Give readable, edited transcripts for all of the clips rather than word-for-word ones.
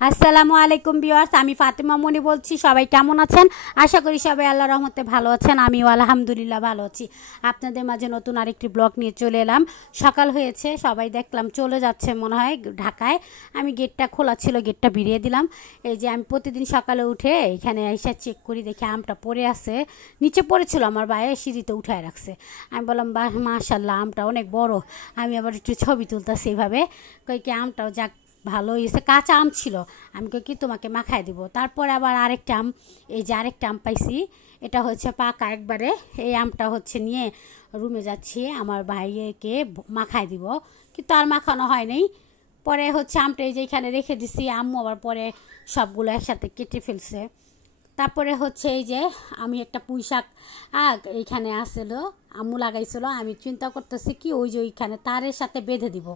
আসসালামু আলাইকুম ভিউয়ার্স, আমি ফাতেমা মনি বলছি। সবাই কেমন আছেন? আশা করি সবাই আল্লাহর রহমতে ভালো আছেন। আমিও আলহামদুলিল্লাহ ভালো আছি। আপনাদের মাঝে নতুন আরেকটি ব্লগ নিয়ে চলে এলাম। সকাল হয়েছে, সবাই দেখলাম চলে যাচ্ছে মনে হয় ঢাকায়। আমি গেটটা খোলা ছিল, গেটটা ভিড়িয়ে দিলাম। এই যে আমি প্রতিদিন সকালে উঠে এখানে এসে চেক করি, দেখি আমটা পড়ে আছে। নিচে পড়েছিল, আমার ভাই সিঁড়িতে উঠায় রাখছে। আমি বললাম বাহ মাশাআল্লাহ, আমটা অনেক বড়। আমি আবার একটু ছবি তুলতেছি এইভাবে, কই কি আমটাও যাক ভালো হয়েছে। কাঁচা আম ছিল, আমি কি তোমাকে মাখায় দিব। তারপরে আবার আরেকটা আম, এই যে আরেকটা আম পাইছি, এটা হচ্ছে পাকা একবারে। এই আমটা হচ্ছে নিয়ে রুমে যাচ্ছি, আমার ভাইকে মাখায় দিব, কিন্তু আর মাখানো হয় নাই। পরে হচ্ছে আমটা এই যে এখানে রেখে দিছি, আম্মু আবার পরে সবগুলো একসাথে কেটে ফেলছে। তারপরে হচ্ছে এই যে আমি একটা পুঁই শাক এইখানে আসলো, আম্মু লাগাইছিল। আমি চিন্তা করতেছি কি ওই যে ওইখানে তারের সাথে বেঁধে দিব,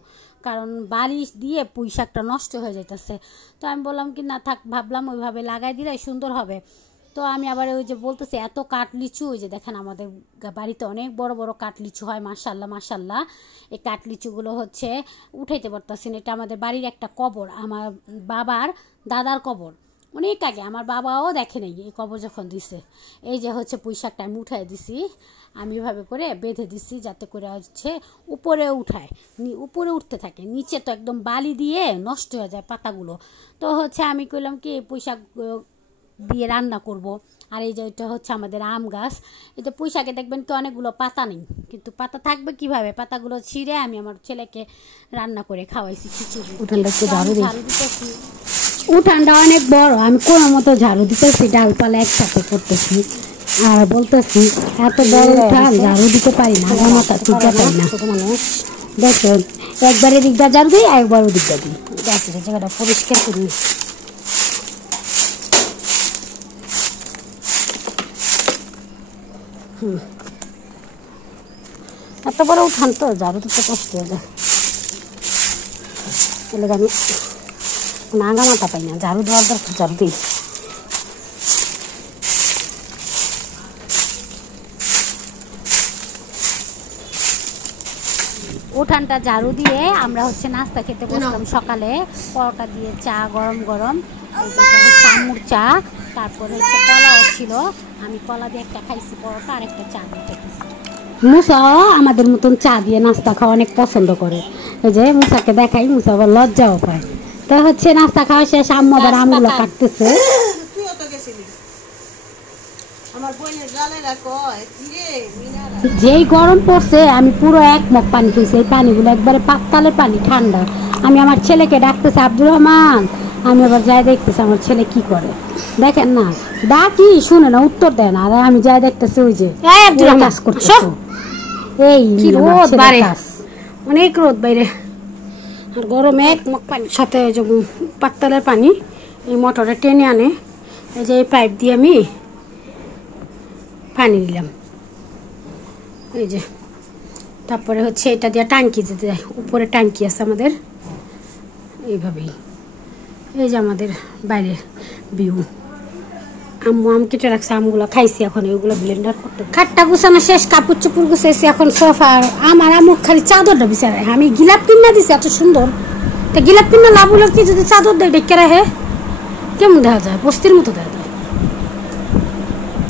কারণ বালিশ দিয়ে পুঁই শাকটা নষ্ট হয়ে যাইতেছে। তো আমি বললাম কি না থাক, ভাবলাম ওইভাবে লাগাই দিলে সুন্দর হবে। তো আমি আবার ওই যে বলতেছি এত কাঠ লিচু, ওই যে দেখেন আমাদের বাড়িতে অনেক বড় বড় কাঠ লিচু হয়, মাশাল্লাহ মাশাল্লাহ। এই কাঠ লিচুগুলো হচ্ছে উঠাইতে পারতেছি না। এটা আমাদের বাড়ির একটা কবর, আমার বাবার দাদার কবর। অনেক আগে আমার বাবাও দেখে নাই এই কবর যখন দিছে। এই যে হচ্ছে পুঁই শাকটা আমি উঠাই দিছি, আমি এভাবে করে বেঁধে দিছি যাতে করে হচ্ছে উপরে উঠায়, উপরে উঠতে থাকে। নিচে তো একদম বালি দিয়ে নষ্ট হয়ে যায় পাতাগুলো। তো হচ্ছে আমি কইলাম কি পুঁই শাক দিয়ে রান্না করব। আর এই যে এটা হচ্ছে আমাদের আম গাছ। এটা পুঁই শাকে দেখবেন কি অনেকগুলো পাতা নেই, কিন্তু পাতা থাকবে কিভাবে, পাতাগুলো ছিঁড়ে আমি আমার ছেলেকে রান্না করে খাওয়াইছি খিচুড়ি। ঝাড়ু দিতেছি, উঠানটা অনেক বড়, আমি কোনো মতো ঝাড়ু দিতেছি, ডালপালা একসাথে করতেছি। আর বলতেছি এত বড় উঠান ঝাড়ু দিতে পারি না, আমার মাথা ঠিকা পাই না। দেখো একবারে দিকটা ঝাড়ু দিই, একবার ওদিকটা দিই, জায়গাটা পরিষ্কার করি। এত বড় উঠান তো ঝাড়ু দিতে কষ্ট হয়ে যায়, আমি নাগা মাথা পাই না, ঝাড়ু দেওয়ার দরকার ঝাড়ু দিই। উঠানটা ঝাড়ু দিয়ে আমরা হচ্ছে নাস্তা খেতে বসলাম সকালে। পরোটা দিয়ে চা, গরম গরম, আম্মুর চা। তারপরে হচ্ছে কলাও ছিল, আমি কলা দিয়ে একটা খাইছি পরোটা, আর একটা চা দিয়ে খেতেছি। মুসাও আমাদের মতন চা দিয়ে নাস্তা খাওয়া অনেক পছন্দ করে। এই যে মুসাকে দেখাই, মুসা আবার লজ্জাও পায়। তো হচ্ছে নাস্তা খাওয়া শেষ, আম্মু আবার আমগুলো কাটতেছে। যেই গরম পড়ছে আমি পুরো এক মগ পানি খেয়েছি। এই পানিগুলো একবারে পাতালের পানি, ঠান্ডা। আমি আমার ছেলেকে ডাকতেছি, আব্দুর রহমান। আমি আবার যাই দেখতেছি আমার ছেলে কি করে, দেখেন না, ডাকি শুনে না, উত্তর দেয় না। আর আমি যাই দেখতেছি ওই যে কাজ করতেছে। এই রোদ বাইরে, অনেক রোদ বাইরে, আর গরমে এক মগ পানির সাথে যে পাতালের পানি এই মোটরে টেনে আনে। এই যে এই পাইপ দিয়ে আমি পানি দিলাম, এই যে। তারপরে হচ্ছে এটা দিয়ে টাঙ্কি যেতে যায়, উপরে টাঙ্কি আছে আমাদের, এইভাবেই। এই যে আমাদের বাইরের ভিউ। আম্মু আম কেটে রাখছে, আমগুলো খাইছি, এখন ওইগুলো ব্লেন্ডার করতে। খাটটা গুছানো শেষ, কাপড় চোপড় গুছাইছি, এখন সোফা। আমার আম্মু খালি চাদরটা বিচারে, আমি গিলাপ কিনা দিছি এত সুন্দর। তা গিলাপ কিনা লাভ হলো কি, যদি চাদর দেয় ডেকে রাখে কেমন দেখা যায়, বস্তির মতো দেখা যায়।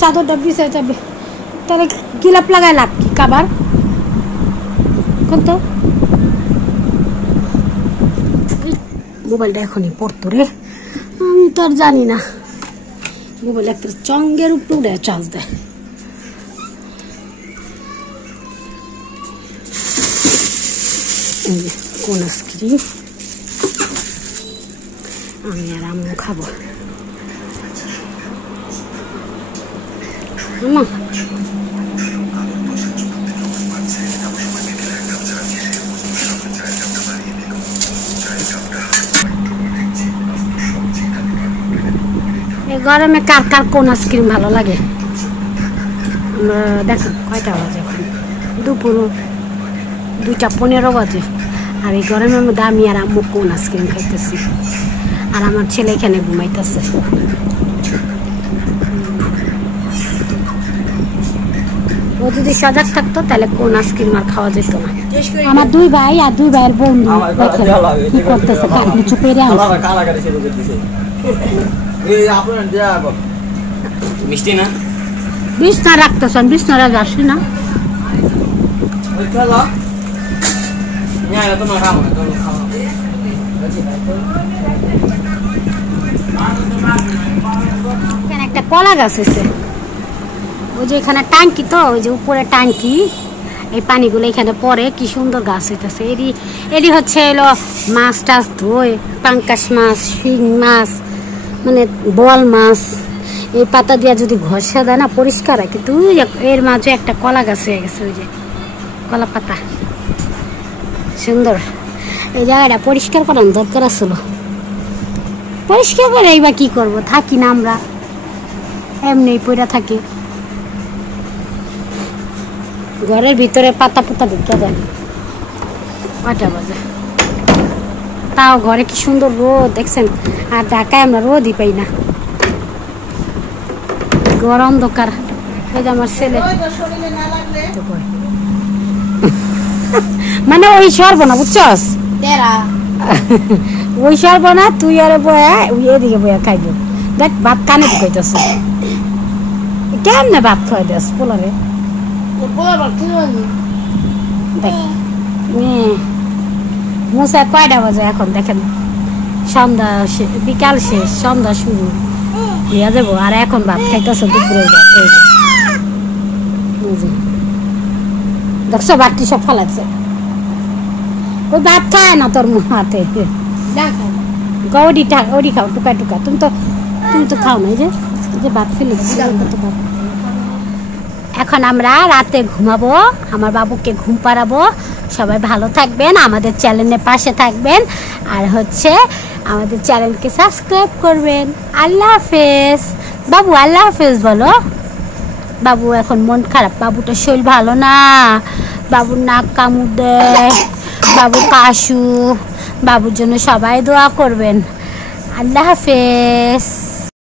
চাদরটা বিচারে যাবে, তাহলে গিলাপ লাগায় লাভ কি, কাবার কত। মোবাইলটা এখনই পড়তো রে, আমি তো আর জানি না। মোবাইল একটা চঙ্গের উপরে উঠে চার্জ দেয়। কোন স্ক্রিন, আমি আর আম্মু খাবো। আম্মা গরমে কার কার কোন আইসক্রিম ভালো লাগে? আমরা দেখো কয়টা বাজে, এখন দুপুর 2:15 বাজে। আর এই গরমের মধ্যে আমি আর আম্মু কোন আইসক্রিম খাইতেছি, আর আমার ছেলে এখানে ঘুমাইতেছে। ও যদি সজাগ থাকতো তাহলে কোন আইসক্রিম আর খাওয়া যেত না। আমার 2 ভাই আর 2 ভাইয়ের বন্ধু দেখেন কি করতেছে, কিছু পেরে আনছে। মিষ্টি না বিছনা রাখতেছেন, বিছনারা যাসি না। এখানে একটা কলা গাছ আছে, ওই যে এখানে ট্যাঙ্কি, তো ওই যে উপরে ট্যাঙ্কি, এই পানিগুলো এখানে পড়ে, কি সুন্দর গাছ হইতেছে। এরই হচ্ছে এলো মাছ টাছ ধোয়, পাঙ্কাশ মাছ, শিং মাছ, মানে বল মাছ। এই পাতা দিয়া যদি ঘষা দেয় না পরিষ্কার হয়। কিন্তু এর মাঝে একটা কলা গাছ হয়ে গেছে, ওই যে কলা পাতা সুন্দর। এই জায়গাটা পরিষ্কার করার দরকার আসলো। পরিষ্কার করে এইবার কি করব, থাকি না আমরা, এমনি পড়া থাকি। ঘরের ভিতরে পাতা পুতা ঢুকে যায়। 8টা বাজে, তাও ঘরে কি সুন্দর রোদ দেখছেন। আর ঢাকায় আমরা রোদই পাই না, ঘর অন্ধকার। এই যে আমার ছেলে মানে ওই সরব না, বুঝছস, ওই সরব না, তুই আর বয়া এদিকে বয়া খাইব। দেখ ভাত কানে ঢুকাইতেছ, কেমনে ভাত খাওয়াই দিস পোলারে। মুসা 9টা বাজে এখন, দেখেন সন্ধ্যা বিকাল শেষ, সন্ধ্যা শুরু হইয়া যাবো। আর এখন ভাত খাইতেছে, দুপুরের ভাত। দেখছো বাটি সব ফেলাচ্ছে, ওই ভাত খায় না তোর হাতে। ওডি খাও টুকা টুকা, তুমি তো খাও না। এই যে ভাত ফেলে এখন আমরা রাতে ঘুমাবো, আমার বাবুকে ঘুম পাড়াবো। সবাই ভালো থাকবেন, আমাদের চ্যানেলের পাশে থাকবেন, আর হচ্ছে আমাদের চ্যানেলকে সাবস্ক্রাইব করবেন। আল্লাহ হাফেজ বাবু, আল্লাহ হাফেজ বলো। বাবু এখন মন খারাপ, বাবুটা শরীর ভালো না, বাবুর নাক কামড় দেয়, বাবু কাশু। বাবুর জন্য সবাই দোয়া করবেন। আল্লাহ হাফেজ।